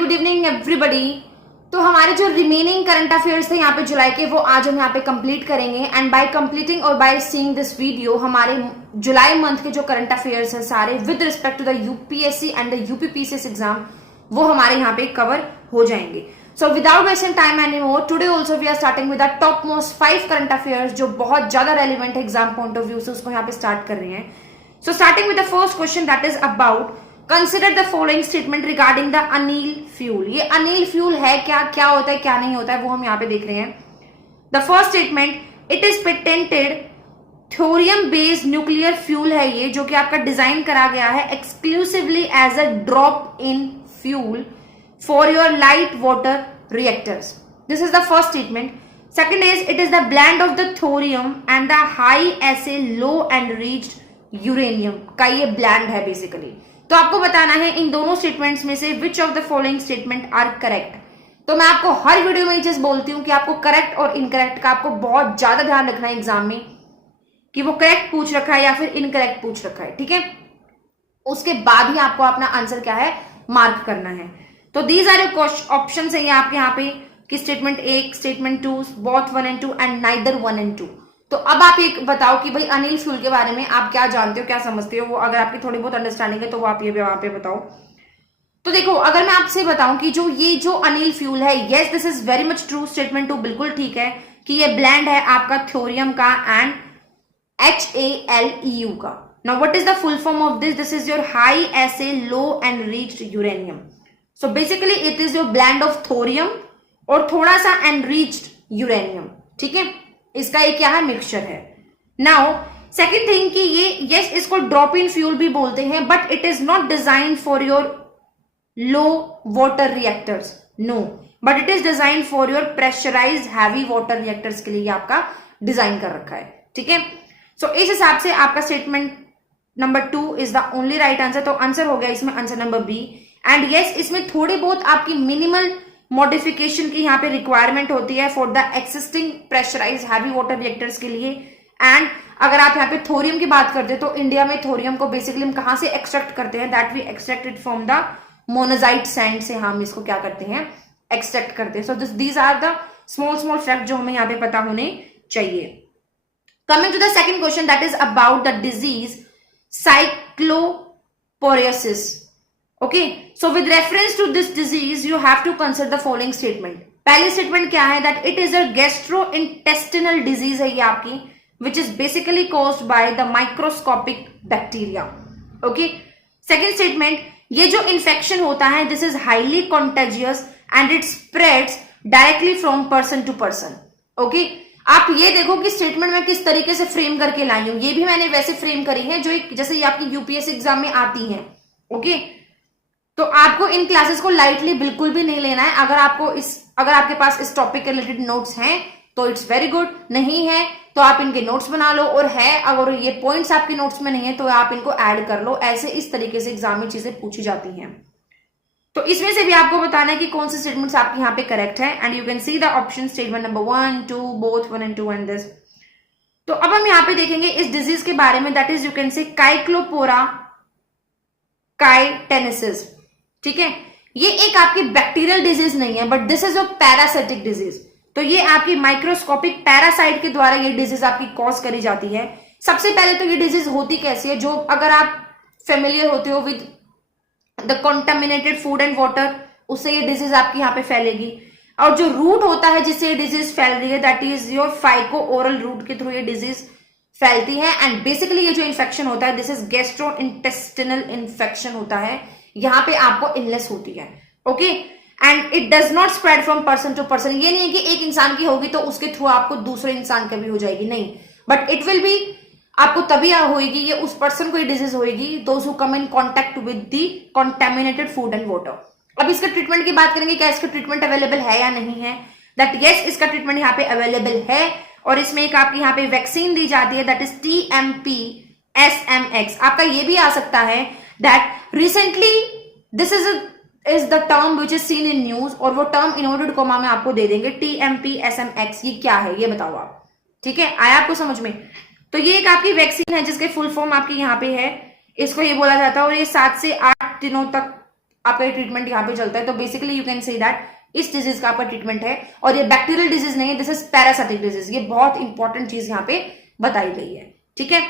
Good evening everybody. तो हमारे जो रिमेनिंग करंट अफेयर्स थे यहाँ पे जुलाई के, वो आज हम यहाँ पे कंप्लीट करेंगे। एंड बाय कंप्लीटिंग और बाय सीइंग दिस वीडियो, हमारे जुलाई मंथ के जो करंट अफेयर्स है सारे with respect to the UPSC and the UPPCS exam, वो हमारे यहाँ पे कवर हो जाएंगे। So without wasting time any more, today also we are starting with the top most 5 current affairs जो बहुत ज्यादा रेलिवेंट है एग्जाम पॉइंट ऑफ व्यू से, उसको यहाँ पे स्टार्ट कर रहे हैं। So starting with the first question that is about consider the following statement regarding the Anil fuel. ये अनिल फ्यूल है क्या होता है, क्या नहीं होता है, वो हम यहाँ पे देख रहे हैं। The first statement, it is patented thorium based nuclear fuel है ये, जो कि आपका डिजाइन करा गया है exclusively as a drop in fuel for your light water reactors. This is the first statement. Second is, it is the blend of the thorium and the high assay low enriched uranium का ये blend है basically. तो आपको बताना है इन दोनों statements में से which of the following statement are correct. तो मैं आपको हर वीडियो में ये चीज बोलती हूँ कि आपको करेक्ट और इनकरेक्ट का आपको बहुत ज्यादा ध्यान रखना है एग्जाम में, कि वो करेक्ट पूछ रखा है या फिर इनकरेक्ट पूछ रखा है, ठीक है। उसके बाद ही आपको अपना आंसर क्या है मार्क करना है। तो दीज आर योर ऑप्शन है ये आपके यहाँ पे कि statement 1, statement 2, both 1 and 2 and neither 1 and 2। तो अब आप एक बताओ कि भाई अनिल फ्यूल के बारे में आप क्या जानते हो, क्या समझते हो, वो अगर आपकी थोड़ी बहुत अंडरस्टैंडिंग है तो वो आप ये वहां पे बताओ। तो देखो, अगर मैं आपसे बताऊं कि जो अनिल फ्यूल है, yes this is very much true, statement 2 बिल्कुल ठीक है कि ये ब्लेंड है आपका थोरियम का एंड HALEU का। Now what is the full form of this? This is your high assay low enriched uranium. So basically it is your blend of thorium और थोड़ा सा एनरिच्ड यूरेनियम, ठीक है। इसका एक क्या है, मिक्सचर है। नाउ सेकेंड थिंग कि ये यस इसको ड्रॉप इन फ्यूल भी बोलते हैं, but it is not design for your low water reactors, no, but it is design for your pressurised heavy water reactors के लिए आपका डिजाइन कर रखा है, ठीक है। सो इस हिसाब से आपका statement number 2 is the only right answer. तो आंसर हो गया इसमें answer number B. And yes इसमें थोड़ी बहुत आपकी मिनिमल मॉडिफिकेशन की यहाँ पे रिक्वायरमेंट होती है for the existing pressurise heavy water reactors के लिए। एंड अगर आप यहाँ पे थोरियम की बात करते हैं तो इंडिया में थोरियम को बेसिकली हम कहाँ से एक्सट्रैक्ट करते हैं? That we extract it from the monazite sand से हम इसको क्या करते हैं, एक्सट्रैक्ट करते हैं। So these are the small fact जो हमें यहाँ पे पता होने चाहिए। Coming to the second question that is about the disease cyclosporiasis. Okay, so with reference to this disease, you have to consider the following statement. पहली statement क्या है? That it is a gastrointestinal disease है ये आपकी, which is basically caused by the microscopic bacteria. Okay. Second statement, ये जो infection होता है, this is highly contagious and it spreads directly from person to person. Okay. आप ये देखो कि स्टेटमेंट में किस तरीके से फ्रेम करके लाई हूं, ये भी मैंने वैसे फ्रेम करी है जो एक जैसे ये आपकी यूपीएससी एग्जाम में आती है। ओके, तो आपको इन क्लासेस को लाइटली बिल्कुल भी नहीं लेना है। अगर आपके पास इस टॉपिक के रिलेटेड नोट्स हैं तो इट्स वेरी गुड, नहीं है तो आप इनके नोट्स बना लो, और है अगर ये पॉइंट्स आपके नोट्स में नहीं है तो आप इनको ऐड कर लो। ऐसे इस तरीके से एग्जाम में चीजें पूछी जाती हैं। तो इसमें से भी आपको बताना है कि कौन से स्टेटमेंट्स आपके यहाँ पे करेक्ट है। And you can see the option statement number 1, 2, both 1 and 2 and this. तो अब हम यहाँ पे देखेंगे इस डिजीज के बारे में, that is you can say काइक्लोपोरा काइटेनेसिस, ठीक है। ये एक आपकी बैक्टीरियल डिजीज नहीं है, but this is a parasitic disease. तो ये आपकी माइक्रोस्कोपिक पैरासाइट के द्वारा ये डिजीज आपकी कॉज करी जाती है। सबसे पहले तो ये डिजीज होती कैसी है, जो अगर आप फेमिलियर होते हो with the contaminated food and water, उससे ये डिजीज आपकी यहाँ पे फैलेगी। और जो रूट होता है जिससे ये डिजीज फैल रही है, that is your phyco oral route के थ्रू ये डिजीज फैलती है। एंड बेसिकली ये जो इन्फेक्शन होता है, दिस इज गैस्ट्रोइंटेस्टिनल इन्फेक्शन होता है, यहाँ पे आपको इलनेस होती है। Okay, and it does not spread from person to person. ये नहीं है कि एक इंसान की होगी तो उसके थ्रू आपको दूसरे इंसान की भी हो जाएगी, नहीं, बट इट विल बी आपको तभी होगी, ये उस पर्सन को ये डिजीज होगी those who come in contact with the contaminated food and water. अब इसके ट्रीटमेंट की बात करेंगे, क्या इसका ट्रीटमेंट अवेलेबल है या नहीं है? दैट यस इसका ट्रीटमेंट यहाँ पे अवेलेबल है, और इसमें एक आपकी यहाँ पे वैक्सीन दी जाती है, दैट इज TMP-SMX। आपका ये भी आ सकता है that recently this is the term which is seen in news, और वो टर्म इनवर्टेड कोमा में आपको दे देंगे। TMP-SMX ये क्या है ये बताओ आप, ठीक है, आया आपको समझ में? तो ये एक आपकी वैक्सीन है जिसके फुल फॉर्म आपकी यहाँ पे है, इसको ये बोला जाता है, और ये 7 से 8 दिनों तक आपका ट्रीटमेंट यहाँ पे चलता है। तो basically you can say that इस डिजीज का आपका ट्रीटमेंट है, और ये बैक्टीरियल डिजीज नहीं है, दिस इज पैरासाइटिक डिजीज। ये बहुत इंपॉर्टेंट चीज यहाँ पे बताई गई है, ठीक है।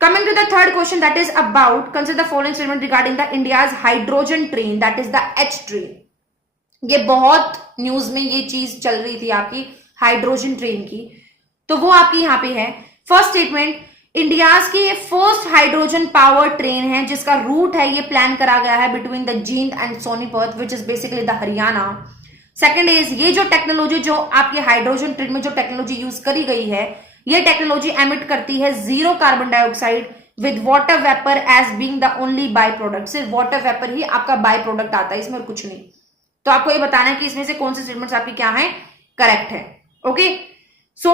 Coming to the third question, that is about consider the following statement regarding the India's hydrogen train, that is the H train. ये बहुत न्यूज में ये चीज चल रही थी आपकी हाइड्रोजन ट्रेन की, तो वो आपकी यहाँ पे है। फर्स्ट स्टेटमेंट, इंडियाज की ये फर्स्ट हाइड्रोजन पावर ट्रेन है जिसका रूट है, ये प्लान करा गया है between the Jind and Sonipat which is basically the Haryana. Second is, ये जो टेक्नोलॉजी जो आपके हाइड्रोजन ट्रेन में जो टेक्नोलॉजी यूज करी गई है, ये टेक्नोलॉजी एमिट करती है zero carbon dioxide with water vapour as being the only by product. सिर्फ वाटर वेपर ही आपका बाय प्रोडक्ट आता है इसमें और कुछ नहीं। तो आपको ये बताना है कि इसमें से कौन से स्टेटमेंट्स आपकी क्या है, करेक्ट है। ओके, सो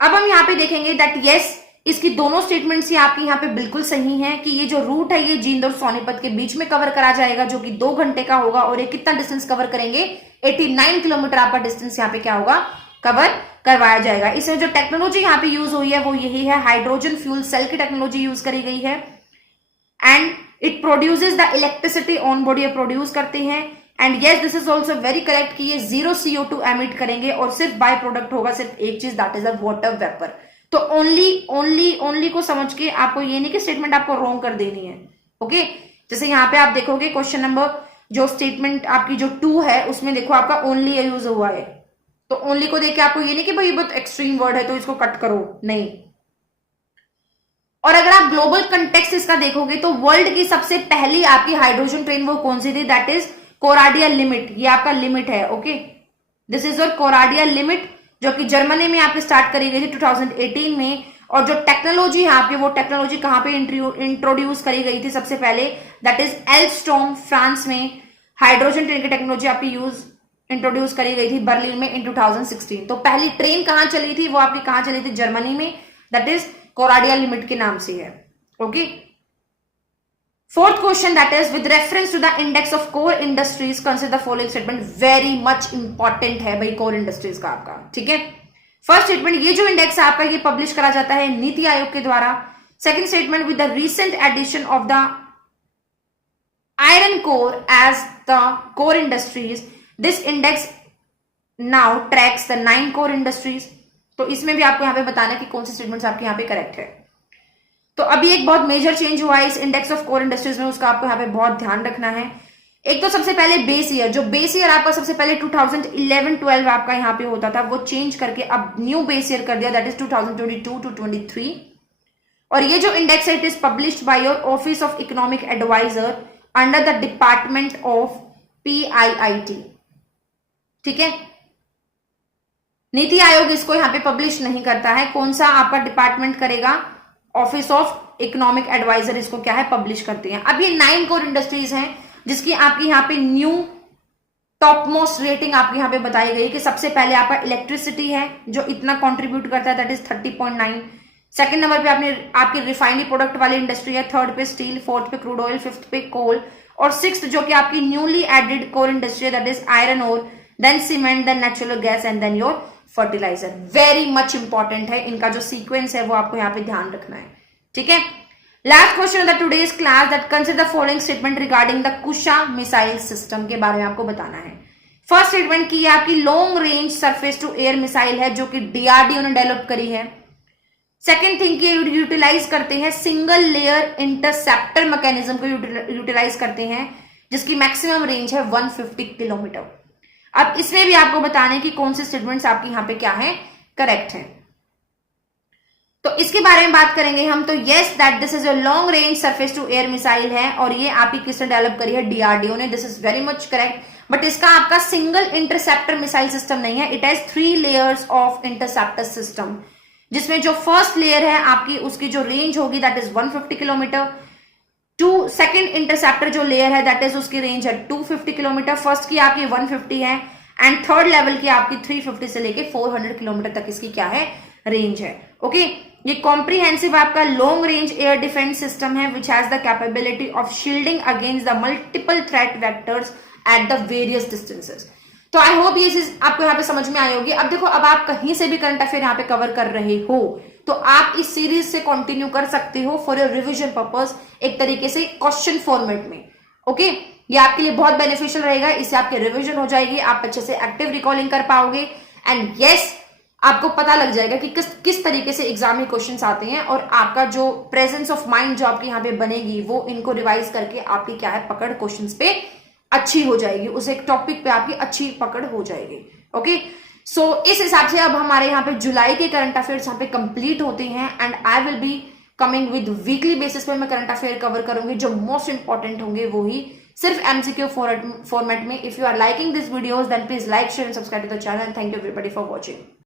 अब हम यहाँ पे देखेंगे दैट यस, इसकी दोनों स्टेटमेंट्स ही आपकी यहाँ पे बिल्कुल सही हैं कि ये जो रूट है ये जींद और सोनीपत के बीच में कवर करा जाएगा, जो कि 2 घंटे का होगा, और ये कितना डिस्टेंस कवर करेंगे, 89 किलोमीटर आपका डिस्टेंस यहाँ पे क्या होगा, कवर करवाया जाएगा। इसमें जो टेक्नोलॉजी यहाँ पे यूज हुई है वो यही है, हाइड्रोजन फ्यूल सेल की टेक्नोलॉजी यूज करी गई है, and it produces the electricity on body produce करते हैं। And yes, this is also very correct कि ये 0 CO2 एमिट करेंगे, और सिर्फ बाय प्रोडक्ट होगा सिर्फ एक चीज, that is a water vapour. तो ओनली को समझ के आपको ये नहीं कि स्टेटमेंट आपको रॉन्ग कर देनी है। ओके, जैसे यहाँ पे आप देखोगे क्वेश्चन नंबर जो स्टेटमेंट आपकी जो 2 है उसमें देखो आपका ओनली यूज हुआ है, तो ओनली को देख के आपको ये नहीं कि भाई ये बहुत एक्सट्रीम वर्ड है तो इसको कट करो, नहीं। और अगर आप ग्लोबल कंटेक्स्ट इसका देखोगे तो वर्ल्ड की सबसे पहली आपकी हाइड्रोजन ट्रेन वो कौन सी थी, दैट इज कोराडिया लिमिट। ये आपका लिमिट है, okay, this is your Coradia limit, जो कि जर्मनी में आपकी स्टार्ट करी गई थी 2018 में। और जो टेक्नोलॉजी है आपकी, वो टेक्नोलॉजी कहां पे इंट्रोड्यूस करी गई थी सबसे पहले, दैट इज एल्स्टॉम फ्रांस में। हाइड्रोजन ट्रेन की टेक्नोलॉजी आपकी इंट्रोड्यूस करी गई थी बर्लिन में इन 2016। तो पहली ट्रेन कहां चली थी, वो आपकी कहां चली थी, जर्मनी में, दैट इज कोराडिया लिमिट के नाम से है। Okay, fourth question, that is with reference to the index of core industries consider the following statement. Very much important है भाई कोर इंडस्ट्रीज का आपका, ठीक है। फर्स्ट स्टेटमेंट, ये जो इंडेक्स है आपका ये पब्लिश करा जाता है नीति आयोग के द्वारा। Second statement, with the recent addition of the iron core as the core industries, this index now tracks the 9 core industries. तो इसमें भी आपको यहाँ पे बताना है कि कौन से स्टेटमेंट्स आपके यहाँ पे करेक्ट है। तो अभी एक बहुत मेजर चेंज हुआ है इस इंडेक्स ऑफ कोर इंडस्ट्रीज में, उसका आपको यहाँ पे बहुत ध्यान रखना है। एक तो सबसे पहले बेस ईयर, जो बेस ईयर आपका सबसे पहले 2011-12 आपका यहाँ पे होता था, वो चेंज करके अब न्यू बेस ईयर कर दिया, दैट इज 2022 to 23। और ये जो इंडेक्स है it is published by your office of economic adviser under the department of PIIT, ठीक है। नीति आयोग इसको यहाँ पे पब्लिश नहीं करता है, कौन सा आपका डिपार्टमेंट करेगा, ऑफिस ऑफ इकोनॉमिक एडवाइजर इसको क्या है, पब्लिश करते हैं। अब ये 9 कोर इंडस्ट्रीज हैं जिसकी आपकी यहाँ पे न्यू टॉप मोस्ट रेटिंग आपकी यहाँ पे बताई गई कि सबसे पहले आपका इलेक्ट्रिसिटी है जो इतना कंट्रीब्यूट करता है, दैट इज 30.9। सेकंड नंबर पे आपकी रिफाइनरी प्रोडक्ट वाली इंडस्ट्री है, थर्ड पे स्टील, फोर्थ पे क्रूड ऑयल, फिफ्थ पे कोल, और सिक्स्थ जो कि आपकी न्यूली एडेड कोर इंडस्ट्री है that is iron ore, then cement, then natural gas and then your fertiliser. Very much important है, इनका जो सीक्वेंस है वो आपको यहाँ पे ध्यान रखना है, ठीक है। Last question of the today's class, that consider the following statement regarding the Kusha missile system के बारे में आपको बताना है। फर्स्ट स्टेटमेंट की आपकी long range surface to air missile है जो कि DRDO ने डेवलप करी है। सेकेंड थिंग की यूटिलाइज करते हैं सिंगल लेयर इंटरसेप्टर मैकेनिज्म को यूटिलाइज करते हैं जिसकी मैक्सिमम रेंज है 150 किलोमीटर। अब इसमें भी आपको बताने की कौन से स्टेटमेंट्स आपके यहाँ पे क्या है, करेक्ट है। तो इसके बारे में बात करेंगे हम, तो yes that this is a long range surface to air missile है और ये आपकी किसने डेवलप करी है, DRDO ने, this is very much correct. But इसका आपका सिंगल इंटरसेप्टर मिसाइल सिस्टम नहीं है, it has 3 layers of interceptor system, जिसमें जो फर्स्ट लेयर है आपकी उसकी जो रेंज होगी that is 150 kilometre. Second interceptor जो लेयर है दैट इज उसकी रेंज है 250 किलोमीटर, फर्स्ट की आपकी 150 है, एंड थर्ड लेवल की आपकी 350 से लेके 400 किलोमीटर तक इसकी क्या है, रेंज है। ओके, ये कॉम्प्रिहेंसिव आपका long range air defence system है which has the capability of shielding against the multiple threat vectors at the various distances. तो आई होप ये चीज आपको यहाँ पे समझ में आई होगी। अब देखो, अब आप कहीं से भी करंट अफेयर यहाँ पे कवर कर रहे हो तो आप इस सीरीज से कंटिन्यू कर सकते हो फॉर योर रिविजन पर्पस, एक तरीके से क्वेश्चन फॉर्मेट में। ओके, ये आपके लिए बहुत बेनिफिशियल रहेगा, इससे आपकी रिविजन हो जाएगी, आप अच्छे से एक्टिव रिकॉलिंग कर पाओगे एंड यस आपको पता लग जाएगा कि किस तरीके से एग्जाम में क्वेश्चंस आते हैं और आपका जो प्रेजेंस ऑफ माइंड जो आपके यहाँ पे बनेगी वो इनको रिवाइज करके आपकी क्या है पकड़ क्वेश्चंस पे अच्छी हो जाएगी, उस एक टॉपिक पे आपकी अच्छी पकड़ हो जाएगी। ओके सो इस हिसाब से अब हमारे यहाँ पे जुलाई के करंट अफेयर्स यहाँ पे कंप्लीट होते हैं and I will be coming with weekly basis पे मैं करंट अफेयर कवर करूंगी, जो मोस्ट इंपॉर्टेंट होंगे वो ही सिर्फ एमसीक्यू फॉर्मेट में। If you are liking this videos then please like share and subscribe to the channel. Thank you everybody for watching.